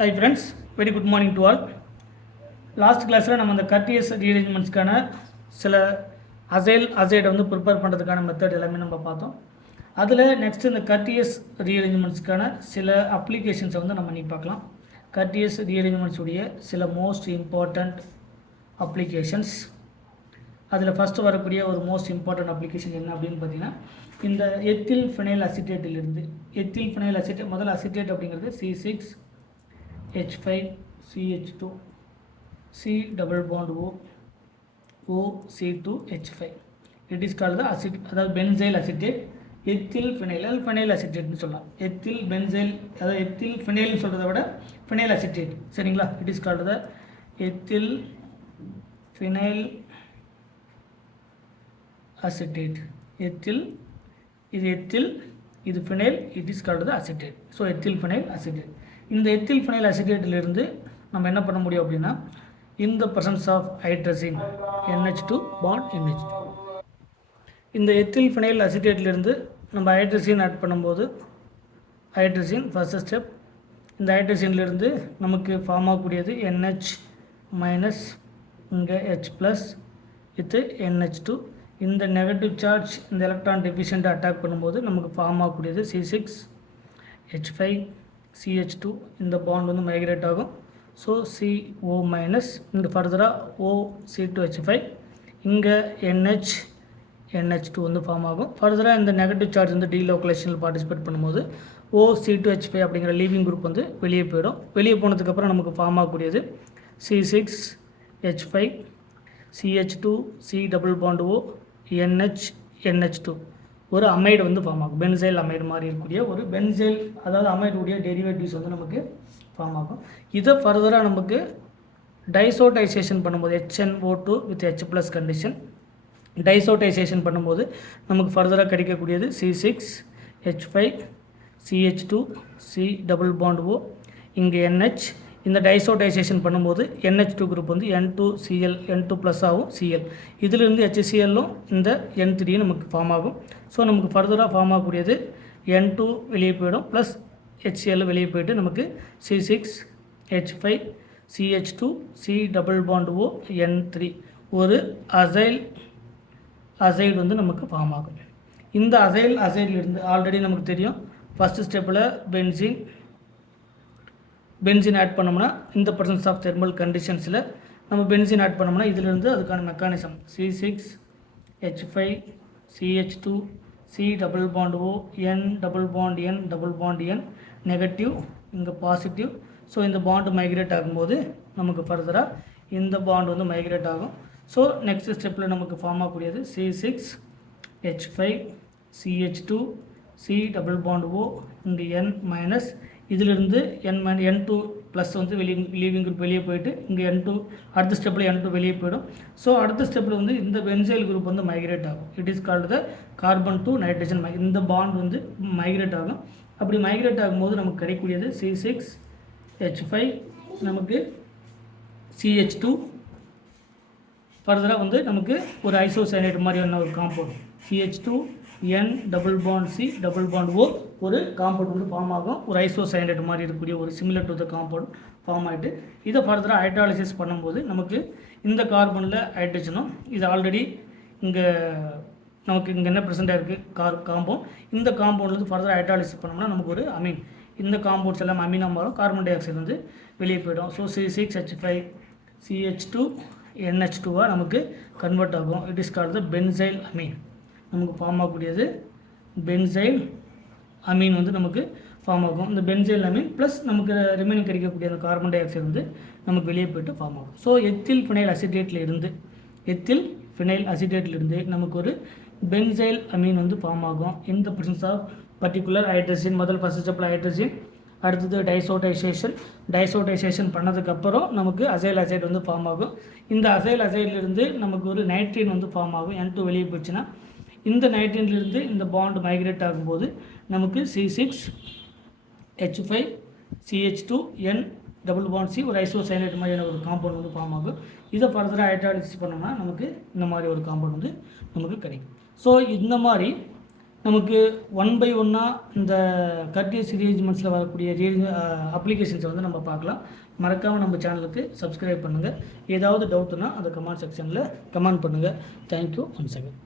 Hi friends, very good morning to all. Last கிளாஸில் நம்ம அந்த கர்டியஸ் ரீஅரேஞ்ச்மெண்ட்ஸ்க்கான சில அசைடை வந்து ப்ரிப்பேர் பண்ணுறதுக்கான மெத்தட் எல்லாமே நம்ம பார்த்தோம். அதில் நெக்ஸ்ட் இந்த கர்டியஸ் ரீஅரேஞ்ச்மெண்ட்ஸ்க்கான சில அப்ளிகேஷன்ஸை வந்து நம்ம இன்னைக்கு பார்க்கலாம். கர்டியஸ் ரீஅரேஞ்ச்மெண்ட்ஸுடைய சில மோஸ்ட் இம்பார்ட்டண்ட் அப்ளிகேஷன்ஸ். அதில் ஃபஸ்ட்டு வரக்கூடிய ஒரு மோஸ்ட் இம்பார்ட்டன்ட் அப்ளிகேஷன் என்ன அப்படின்னு பார்த்தீங்கன்னா, இந்த எத்தில் ஃபினைல் அசிட்டேட்டிலிருந்து எத்தில் ஃபினைல் அசிட்டேட், முதல்ல அசிட்டேட் அப்படிங்கிறது C6H5CH2 C double bond O C2H5. It is called the acid, அதாவது பென்சைல் அசிட்டேட். எத்தில் ஃபினைல் அசிட்டேட்னு சொல்லலாம். எத்தில் பென்சைல், அதாவது எத்தில் ஃபினைல்னு சொல்கிறத விட ஃபினைல் அசிட்டேட், சரிங்களா? It is called the ethyl phenyl acetate. Ethyl, இது ethyl, இது phenyl, it is called the acetate. So ethyl phenyl acetate. இந்த ethyl phenyl அசிட்டேட்டிலிருந்து நம்ம என்ன பண்ண முடியும் அப்படின்னா, in the presence of hydrazine NH2 bond NH2. இந்த எத்தில் ஃபினைல் அசிட்டேட்லேருந்து நம்ம ஹைட்ரஜன் ஆட் பண்ணும்போது, ஹைட்ரஜன் ஃபர்ஸ்ட் ஸ்டெப், இந்த ஹைட்ரஜன்லேருந்து நமக்கு ஃபார்ம் ஆகக்கூடியது NH மைனஸ், இங்கே H ப்ளஸ் வித்து NH2. இந்த நெகட்டிவ் சார்ஜ் இந்த எலக்ட்ரான் டெஃபிஷியண்ட்டை அட்டாக் பண்ணும்போது நமக்கு ஃபார்ம் ஆகக்கூடியது C6H5CH2. இந்த பாண்ட் வந்து மைக்ரேட் ஆகும். ஸோ CO மைனஸ், இங்கே ஃபர்தராக OC2H5, இங்கே NH2 வந்து ஃபார்ம் ஆகும். ஃபர்தராக இந்த நெகட்டிவ் சார்ஜ் வந்து டீலோக்கலைசேஷனில் பார்ட்டிசிபேட் பண்ணும்போது OC2H5 அப்படிங்கிற லீவிங் குரூப் வந்து வெளியே போயிடும். வெளியே போனதுக்கப்புறம் நமக்கு ஃபார்ம் ஆகக்கூடியது C6H5CH2 C double bond O NH2. ஒரு அமைடு வந்து ஃபார்ம் ஆகும். பென்சைல் அமைடு மாதிரி இருக்கக்கூடிய ஒரு பென்சைல், அதாவது அமைடுடைய டெரிவேட்டிவ்ஸ் வந்து நமக்கு ஃபார்ம் ஆகும். இதை ஃபர்தராக நமக்கு டைசோட்டைசேஷன் பண்ணும்போது HNO2 with H plus condition, diazotization பண்ணும்போது நமக்கு ஃபர்தராக கிடைக்கக்கூடியது C6H5CH2 C double bond O, இங்கே NH. இந்த டைசோட்டைசேஷன் பண்ணும்போது NH2 குரூப் வந்து N2Cl, N2 ப்ளஸ் ஆகும் Cl. இதிலிருந்து HClலும் இந்த N3 நமக்கு ஃபார்ம் ஆகும். ஸோ நமக்கு ஃபர்தராக ஃபார்ம் ஆகக்கூடியது N2 வெளியே போயிடும், ப்ளஸ் HCl வெளியே போயிட்டு நமக்கு C6H5CH2 C double bond O N3 ஒரு அசைடு வந்து நமக்கு ஃபார்ம் ஆகும். இந்த அசைட்லேருந்து ஆல்ரெடி நமக்கு தெரியும், ஃபஸ்ட்டு ஸ்டெப்பில் பென்சின் ஆட் பண்ணோம்னா, இந்த பர்சன்ஸ் ஆஃப் தெர்மல் கண்டிஷன்ஸில் நம்ம பென்சின் ஆட் பண்ணோம்னா இதிலிருந்து அதுக்கான mechanism C6H5CH2 C double bond O N double bond N negative, இங்கே பாசிட்டிவ். ஸோ இந்த பாண்டு மைக்ரேட் ஆகும்போது நமக்கு ஃபர்தராக இந்த பாண்டு வந்து மைக்ரேட் ஆகும். ஸோ நெக்ஸ்ட் ஸ்டெப்பில் நமக்கு ஃபார்ம் ஆகக்கூடியது C6H5CH2 C double bond O, இங்கே N மைனஸ், இதிலிருந்து N2 ப்ளஸ் வந்து லீவிங் குரூப் வெளியே போயிட்டு இங்கே N2, அடுத்த ஸ்டெப்பில் N2 வெளியே போயிடும். ஸோ அடுத்த ஸ்டெப்பில் வந்து இந்த பென்சைல் குரூப் வந்து மைக்ரேட் ஆகும். It is called the carbon to nitrogen. இந்த பாண்ட் வந்து மைக்ரேட் ஆகும். அப்படி மைக்ரேட் ஆகும்போது நமக்கு கிடைக்கக்கூடியது C6H5, நமக்கு CH2, ஃபர்தராக வந்து நமக்கு ஒரு ஐசோசைனேட் மாதிரியான ஒரு compound CH2 N double bond C double bond O ஒரு காம்பவுண்ட் வந்து ஃபார்ம் ஆகும். ஒரு ஐசோசைனேட் மாதிரி இருக்கக்கூடிய ஒரு similar to the compound form ஆகிட்டு இதை ஃபர்தராக ஹைட்ராலிசிஸ் பண்ணும்போது நமக்கு இந்த கார்பனில் ஹைட்ரஜனும், இது ஆல்ரெடி இங்கே நமக்கு இங்கே என்ன ப்ரெசென்ட்டாக இருக்குது காம்பவுண்ட், இந்த காம்பவுண்ட்லேருந்து ஃபர்தராக ஹைட்ராலிசிஸ் பண்ணோம்னா நமக்கு ஒரு அமீன், இந்த காம்பவுண்ட்ஸ் எல்லாம் அமீனாக மாறும், கார்பன் டை ஆக்சைடு வந்து வெளியே போயிடும். ஸோ C6H5CH2 NH2 நமக்கு கன்வெர்ட் ஆகும். It is called the benzyl amine. நமக்கு ஃபார்ம் ஆகக்கூடியது பென்சைல் அமீன் வந்து நமக்கு ஃபார்ம் ஆகும். இந்த பென்சைல் அமீன் ப்ளஸ் நமக்கு ரிமைனிங் கிடைக்கக்கூடிய அந்த கார்பன் டை ஆக்சைடு வந்து நமக்கு வெளியே போய்ட்டு ஃபார்ம் ஆகும். ஸோ எத்தில் ஃபினைல் அசிட்டேட்லேருந்து நமக்கு ஒரு பென்சைல் அமீன் வந்து ஃபார்ம் ஆகும். இந்த ப்ரெசன்ஸ் ஆஃப் பர்டிகுலர் ஹைட்ரஜன், முதல் ஃபஸ்ட் ஸ்டெப்பில் ஹைட்ரஜன், அடுத்தது டைசோட்டைசேஷன் பண்ணதுக்கப்புறம் நமக்கு அசைடு வந்து ஃபார்ம் ஆகும். இந்த அசைட்லேருந்து நமக்கு ஒரு நைட்ரேன் வந்து ஃபார்ம் ஆகும். N2 வெளியே போச்சுன்னா இந்த நைட்ரேன்லேருந்து இந்த பாண்ட் மைக்ரேட் ஆகும்போது நமக்கு C6H5CH2 N double bond C ஒரு ஐசோசைனேட் மாதிரியான ஒரு காம்பவுண்ட் வந்து ஃபார்ம் ஆகும். இதை ஃபர்தராக ஹைட்ராலிசிஸ் பண்ணோம்னா நமக்கு இந்த மாதிரி ஒரு காம்பவுண்ட் வந்து நமக்கு கிடைக்கும். ஸோ இந்த மாதிரி நமக்கு 1 by 1 இந்த கர்டியஸ் ரீஅரேஞ்ச்மெண்ட்ஸில் வரக்கூடிய அப்ளிகேஷன்ஸை வந்து நம்ம பார்க்கலாம். மறக்காமல் நம்ம சேனலுக்கு சப்ஸ்கிரைப் பண்ணுங்கள். ஏதாவது டவுட்னா அதை கமெண்ட் செக்ஷனில் கமெண்ட் பண்ணுங்கள். தேங்க்யூ. Once again.